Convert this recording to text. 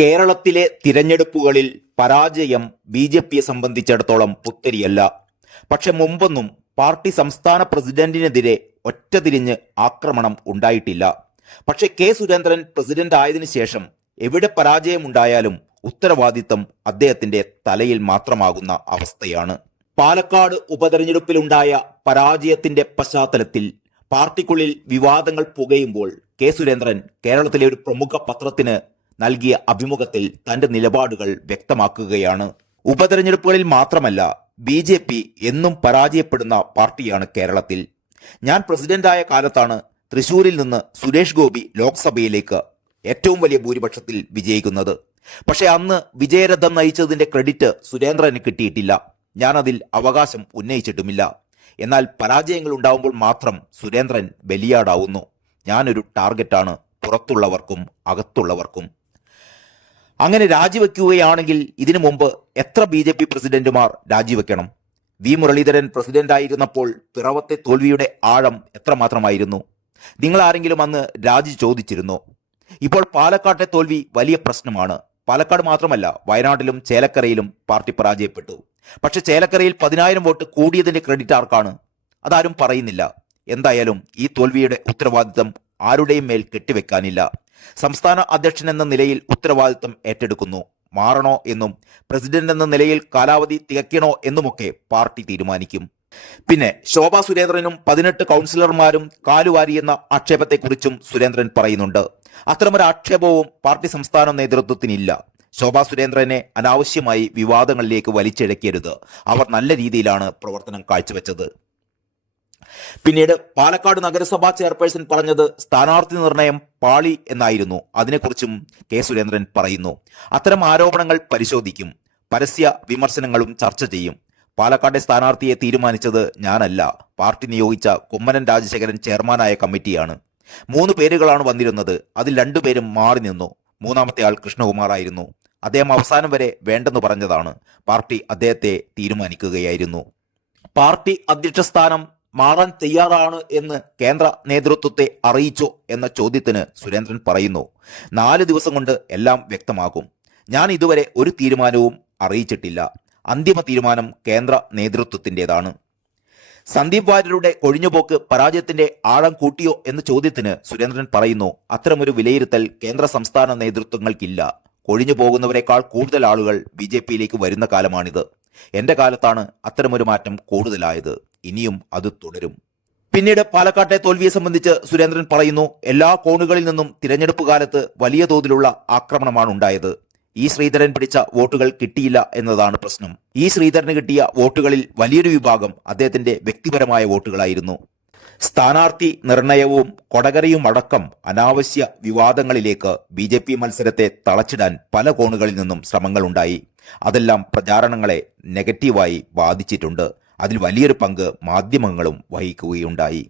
കേരളത്തിലെ തിരഞ്ഞെടുപ്പുകളിൽ പരാജയം ബി.ജെ.പിയെ സംബന്ധിച്ചിടത്തോളം പുത്തരിയല്ല. പക്ഷെ മുമ്പൊന്നും പാർട്ടി സംസ്ഥാന പ്രസിഡന്റിനെതിരെ ഒറ്റതിരിഞ്ഞ് ആക്രമണം ഉണ്ടായിട്ടില്ല. പക്ഷെ കെ സുരേന്ദ്രൻ പ്രസിഡന്റ് ആയതിനു ശേഷം എവിടെ പരാജയമുണ്ടായാലും ഉത്തരവാദിത്തം അദ്ദേഹത്തിന്റെ തലയിൽ മാത്രമാകുന്ന അവസ്ഥയാണ്. പാലക്കാട് ഉപതെരഞ്ഞെടുപ്പിലുണ്ടായ പരാജയത്തിന്റെ പശ്ചാത്തലത്തിൽ പാർട്ടിക്കുള്ളിൽ വിവാദങ്ങൾ പുകയുമ്പോൾ കെ സുരേന്ദ്രൻ കേരളത്തിലെ ഒരു പ്രമുഖ പത്രത്തിന് നൽകിയ അഭിമുഖത്തിൽ തന്റെ നിലപാടുകൾ വ്യക്തമാക്കുകയാണ്. ഉപതെരഞ്ഞെടുപ്പുകളിൽ മാത്രമല്ല, ബി.ജെ.പി എന്നും പരാജയപ്പെടുന്ന പാർട്ടിയാണ് കേരളത്തിൽ. ഞാൻ പ്രസിഡന്റായ കാലത്താണ് തൃശൂരിൽ നിന്ന് സുരേഷ് ഗോപി ലോക്സഭയിലേക്ക് ഏറ്റവും വലിയ ഭൂരിപക്ഷത്തിൽ വിജയിക്കുന്നത്. പക്ഷെ അന്ന് വിജയരഥം നയിച്ചതിന്റെ ക്രെഡിറ്റ് സുരേന്ദ്രന് കിട്ടിയിട്ടില്ല. ഞാനതിൽ അവകാശം ഉന്നയിച്ചിട്ടുമില്ല. എന്നാൽ പരാജയങ്ങൾ ഉണ്ടാവുമ്പോൾ മാത്രം സുരേന്ദ്രൻ ബലിയാടാവുന്നു. ഞാനൊരു ടാർഗറ്റാണ് പുറത്തുള്ളവർക്കും അകത്തുള്ളവർക്കും. അങ്ങനെ രാജിവെക്കുകയാണെങ്കിൽ ഇതിനു മുമ്പ് എത്ര ബി.ജെ.പി പ്രസിഡന്റുമാർ രാജിവെക്കണം? വി മുരളീധരൻ പ്രസിഡന്റായിരുന്നപ്പോൾ പിറവത്തെ തോൽവിയുടെ ആഴം എത്രമാത്രമായിരുന്നു? നിങ്ങൾ ആരെങ്കിലും അന്ന് രാജി ചോദിച്ചിരുന്നോ? ഇപ്പോൾ പാലക്കാട്ടെ തോൽവി വലിയ പ്രശ്നമാണ്. പാലക്കാട് മാത്രമല്ല, വയനാട്ടിലും ചേലക്കരയിലും പാർട്ടി പരാജയപ്പെട്ടു. പക്ഷെ ചേലക്കരയിൽ 10,000 വോട്ട് കൂടിയതിന്റെ ക്രെഡിറ്റ് ആർക്കാണ്? അതാരും പറയുന്നില്ല. എന്തായാലും ഈ തോൽവിയുടെ ഉത്തരവാദിത്തം ആരുടെയും മേൽ കെട്ടിവെക്കാനില്ല. സംസ്ഥാന അധ്യക്ഷൻ എന്ന നിലയിൽ ഉത്തരവാദിത്തം ഏറ്റെടുക്കുന്നു. മാറണോ എന്നും പ്രസിഡന്റ് എന്ന നിലയിൽ കാലാവധി തികയ്ക്കണോ എന്നുമൊക്കെ പാർട്ടി തീരുമാനിക്കും. പിന്നെ ശോഭാ സുരേന്ദ്രനും 18 കൗൺസിലർമാരും കാലുവാരിയെന്ന ആക്ഷേപത്തെക്കുറിച്ചും സുരേന്ദ്രൻ പറയുന്നുണ്ട്. അത്തരമൊരു ആക്ഷേപവും പാർട്ടി സംസ്ഥാന നേതൃത്വത്തിനില്ല. ശോഭാ സുരേന്ദ്രനെ അനാവശ്യമായി വിവാദങ്ങളിലേക്ക് വലിച്ചിഴക്കരുത്. അവർ നല്ല രീതിയിലാണ് പ്രവർത്തനം കാഴ്ചവെച്ചത്. പിന്നീട് പാലക്കാട് നഗരസഭാ ചെയർപേഴ്സൺ പറഞ്ഞത് സ്ഥാനാർത്ഥി നിർണയം പാളി എന്നായിരുന്നു. അതിനെക്കുറിച്ചും കെ സുരേന്ദ്രൻ പറയുന്നു. അത്തരം ആരോപണങ്ങൾ പരിശോധിക്കും. പരസ്യ വിമർശനങ്ങളും ചർച്ച ചെയ്യും. പാലക്കാട്ടെ സ്ഥാനാർത്ഥിയെ തീരുമാനിച്ചത് ഞാനല്ല, പാർട്ടി നിയോഗിച്ച കുമ്മനം രാജശേഖരൻ ചെയർമാനായ കമ്മിറ്റിയാണ്. 3 പേരുകളാണ് വന്നിരുന്നത്. അതിൽ 2 പേരും മാറി നിന്നു. മൂന്നാമത്തെ ആൾ കൃഷ്ണകുമാർ ആയിരുന്നു. അദ്ദേഹം അവസാനം വരെ വേണ്ടെന്ന് പറഞ്ഞതാണ്. പാർട്ടി അദ്ദേഹത്തെ തീരുമാനിക്കുകയായിരുന്നു. പാർട്ടി അധ്യക്ഷ സ്ഥാനം മാറാൻ തയ്യാറാണ് എന്ന് കേന്ദ്ര നേതൃത്വത്തെ അറിയിച്ചോ എന്ന ചോദ്യത്തിന് സുരേന്ദ്രൻ പറയുന്നു, 4 ദിവസം കൊണ്ട് എല്ലാം വ്യക്തമാകും. ഞാൻ ഇതുവരെ ഒരു തീരുമാനവും അറിയിച്ചിട്ടില്ല. അന്തിമ തീരുമാനം കേന്ദ്ര നേതൃത്വത്തിൻ്റെതാണ്. സന്ദീപ് വാര്യരുടെ കൊഴിഞ്ഞുപോക്ക് പരാജയത്തിന്റെ ആഴം കൂട്ടിയോ എന്ന ചോദ്യത്തിന് സുരേന്ദ്രൻ പറയുന്നു, അത്തരമൊരു വിലയിരുത്തൽ കേന്ദ്ര സംസ്ഥാന നേതൃത്വങ്ങൾക്കില്ല. കൊഴിഞ്ഞു പോകുന്നവരെക്കാൾ കൂടുതൽ ആളുകൾ ബി.ജെ.പിയിലേക്ക് വരുന്ന കാലമാണിത്. എന്റെ കാലത്താണ് അത്തരമൊരു മാറ്റം കൂടുതലായത്. ഇനിയും അത് തുടരും. പിന്നീട് പാലക്കാട്ടെ തോൽവിയെ സംബന്ധിച്ച് സുരേന്ദ്രൻ പറയുന്നു, എല്ലാ കോണുകളിൽ നിന്നും തിരഞ്ഞെടുപ്പ് കാലത്ത് വലിയ തോതിലുള്ള ആക്രമണമാണ് ഉണ്ടായത്. ഈ ശ്രീധരൻ പിടിച്ച വോട്ടുകൾ കിട്ടിയില്ല എന്നതാണ് പ്രശ്നം. ഈ ശ്രീധരന് കിട്ടിയ വോട്ടുകളിൽ വലിയൊരു വിഭാഗം അദ്ദേഹത്തിന്റെ വ്യക്തിപരമായ വോട്ടുകളായിരുന്നു. സ്ഥാനാർത്ഥി നിർണയവും കൊടകരയും അടക്കം അനാവശ്യ വിവാദങ്ങളിലേക്ക് ബി.ജെ.പി മത്സരത്തെ തളച്ചിടാൻ പല കോണുകളിൽ നിന്നും ശ്രമങ്ങളുണ്ടായി. അതെല്ലാം പ്രചാരണങ്ങളെ നെഗറ്റീവായി ബാധിച്ചിട്ടുണ്ട്. അതിൽ വലിയൊരു പങ്ക് മാധ്യമങ്ങളും വഹിക്കുകയുണ്ടായി.